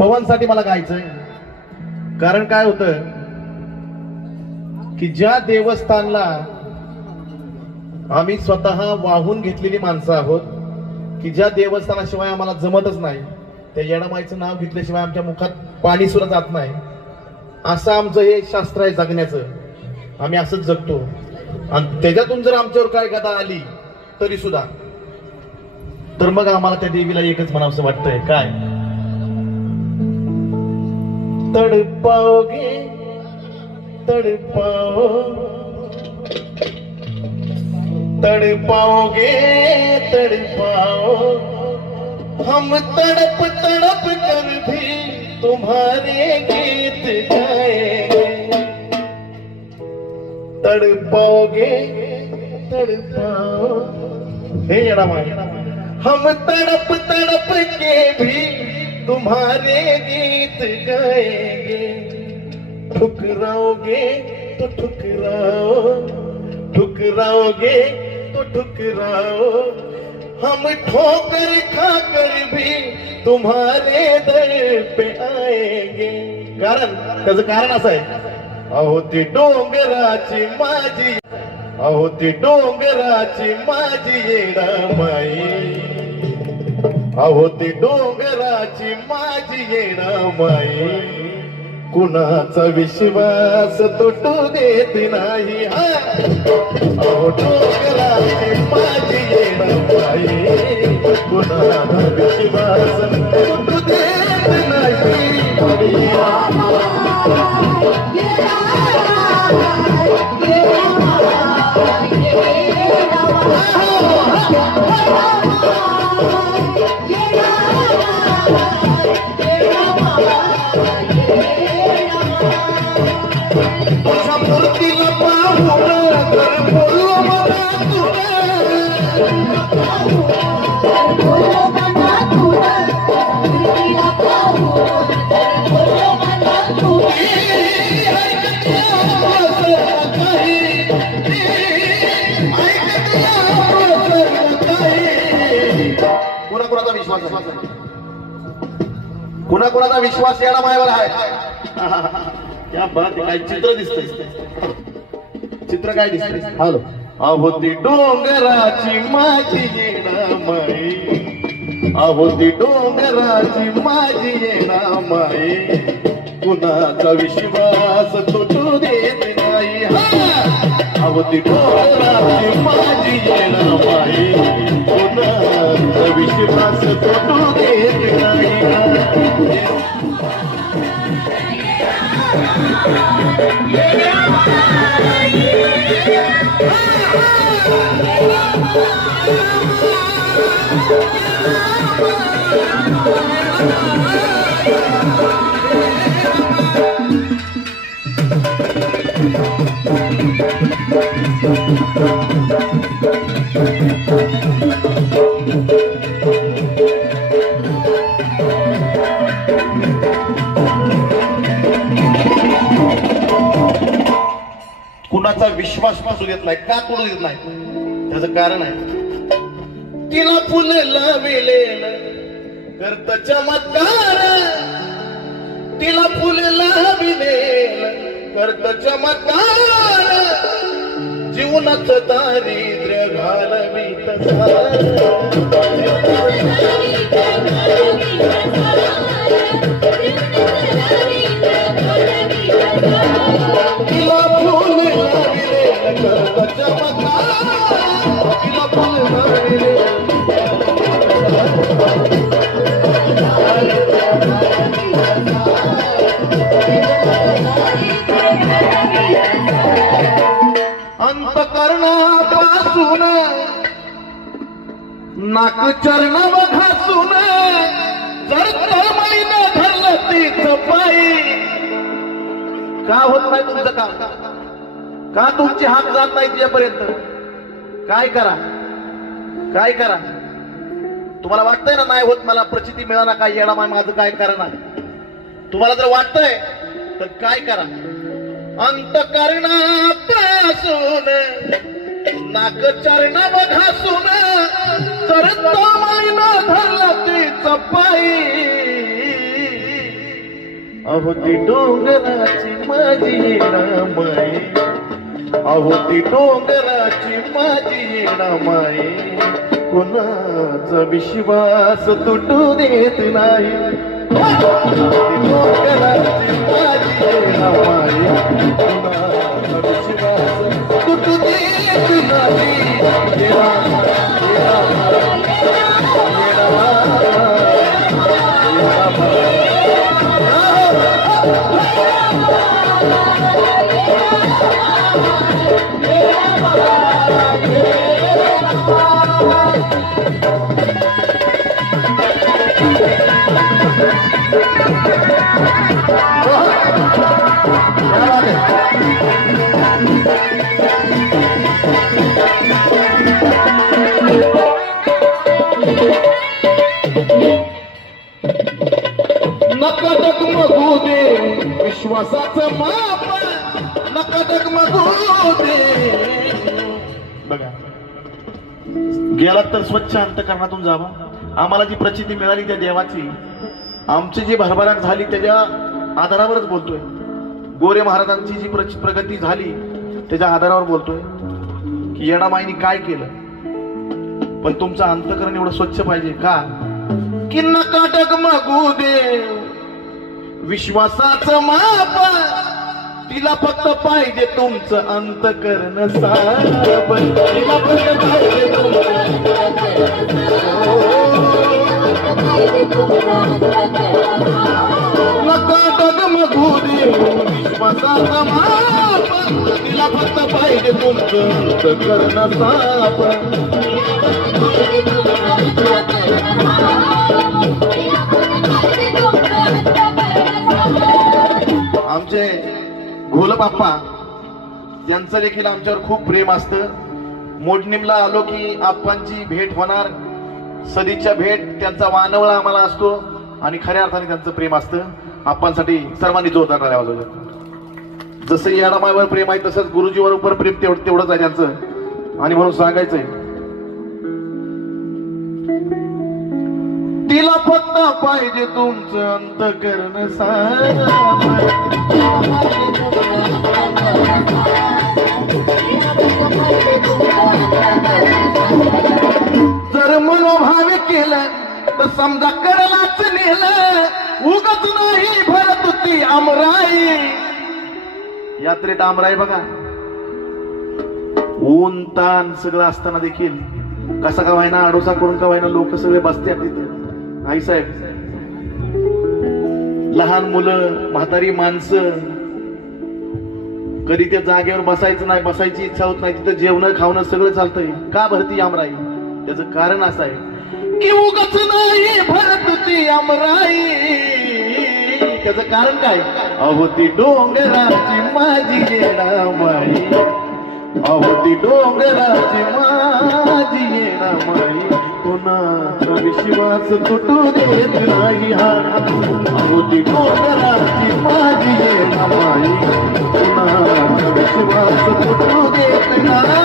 पवनसाठी मला गायचंय. कारण काय होतं की ज्या देवस्थानला आम्ही स्वतः वाहून घेतलेली माणसं आहोत, की ज्या देवस्थानाशिवाय आम्हाला जमतच नाही, त्या येडामाईचं नाव घेतल्याशिवाय आमच्या मुखात पाणी सुद्धा जात नाही, असं आमचं हे शास्त्र आहे जगण्याचं. आम्ही असंच जगतो. आणि त्याच्यातून जर आमच्यावर काय गदा आली तरी सुद्धा, तर मग आम्हाला त्या देवीला एकच म्हणावंसं वाटतंय, काय तड़पाओगे तड़पाओ तड़पाओगे तड़पाओ, हम तड़प तड़प कर भी तुम्हारे गीत गाएंगे. तड़पाओगे तड़पाओ, हे येडामाई, हम तड़प तड़प के भी तुम्हारे गीत गाएंगे. ठुकराओगे तो ठुकराओ, ठुकराओगे तो ठुकराओ, हम ठोकर खाकर भी तुम्हारे दर पे आएंगे. कारण त्याचं कारण असं आहे, अहो ती डोंगराची माझी, अहो ती डोंगराची माझी येडामाई, अहो ती डोंगराची माझी येडामाई, कुणाचा विश्वास तुटू देत नाही. अहो डोंगराची माझी येडामाई, कुणाचा विश्वास तुटू देत नाही. मूर्तीला पाहून घर बोललो मला कुणाकुणाचा विश्वास आहे, कुणाकुणाचा विश्वास येणा मायावर आहे. या बात काय चित्र दिसतंय, चित्र काय दिसतंय. हॅलो, अहो ती डोंगराची माझी येडामाई, अहो ती डोंगराची माझी येडामाई, कुणाचा विश्वास तुटू देत नाही. अहो ती डोंगराची माझी येडामाई, कुणाचा विश्वास तुटू देत नाही. कुणाचा विश्वास पासू देत नाही, का तोडू देत नाही, त्याचं कारण आहे, तिला फुल लाविले करत चमत्कार, तिला फुल लाविले करत चमत्कार, जीवनाचं दारिद्र्य घालवीत तिला फुल लाविले करत चमत्कार, तिला फुल लाविले अंतकरणापासून नाक चरण घासून, जर तळमळीने धरलं तीच पायी. का होत नाही तुमचं काम, का तुमची हाक जात नाही तिच्यापर्यंत. काय करा, काय करा. तुम्हाला वाटतंय ना नाही होत, मला प्रचिती मिळाना, काय येणार माझं काय करा. तुम्हाला जर वाटतंय तर काय करा. अंतकरणापासून नाक चरण घासून, जर तळमळीने धरलं तीच पायी. अहो ती डोंगराची माझी येणामाई, अहो ती डोंगराची माझी येणामाई, कुणाचा विश्वास तुटू देत नाही. डोंगराची माझी येणामाई, कुणाचा विश्वास तुटू देत नाही. नका डगमगू दे विश्वासाचं माप, नका डगमगू दे. बघा, गेला तर स्वच्छ अंतकरणातून जावा. आम्हाला जी प्रचिती मिळाली त्या देवाची, आमची जी भरभराट झाली त्याच्या आधारावरच बोलतोय. गोरे महाराजांची जी प्रगती झाली त्याच्या आधारावर बोलतोय की येणामाईनी काय केलं. पण तुमचं अंतकरण एवढं स्वच्छ पाहिजे का की नका डगमगू दे विश्वासाचं माप, तिला फक्त पाहिजे तुमचं अंतकरण साफ. तिला फक्त पाहिजे नका डगमगू दे विश्वासाचं माप, तिला फक्त पाहिजे तुमचं अंतकरण साफ. आमचे घोलबाप्पा यांचं देखील आमच्यावर खूप प्रेम असतं. मोडणीमला आलो की आप्पांची भेट होणार, सदिच्छा भेट, त्यांचा वानवळा आम्हाला असतो आणि खऱ्या अर्थाने त्यांचं प्रेम असतं. आप्पांसाठी सर्वांनी जोरदार टाळ्या वाजवल्या. जसं येणामाईवर प्रेम आहे तसंच गुरुजीवर पण प्रेम तेवढंच आहे त्यांचं. आणि म्हणून सांगायचंय, तिला फक्त पाहिजे तुमचं अंतकरण साफ. जर मनोभावे केलं तर समजा कडलाच नेलं, उगच नाही भरत ती आमराई. यात्रेत आमराई बघा, ऊन ताण सगळं असताना देखील कसा का व्हायना, आडोसा करून का व्हायना, लोक सगळे बसतात तिथे. आई साहेब, लहान मुलं, म्हातारी माणसं, कधी त्या जागेवर बसायचं नाही, बसायची इच्छा होत नाही. तिथं जेवण खावणं सगळं चालतंय. का भरती आमराई? त्याचं कारण असं आहे की उगाच नाही भरत ती आमराई. त्याचं कारण काय? अहो ती डोंगराची माझी येणामाई, अहो ती डोंगराची माझी येणामाई, कुणाचा विश्वास तुटू देत नाही. अहो ती डोंगराची माझी येणामाई, कुणाचा विश्वास तुटू देत नाही.